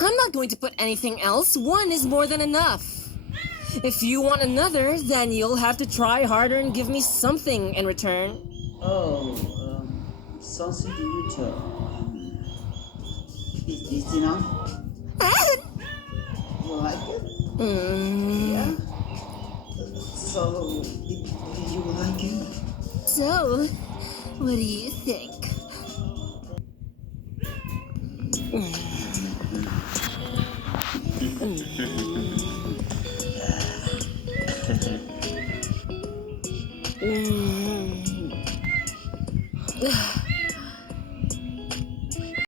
I'm not going to put anything else. One is more than enough. If you want another, then you'll have to try harder and give me something in return. Oh, something to eat. Is this enough? You like it? Yeah. So, did you like it? So, what do you think?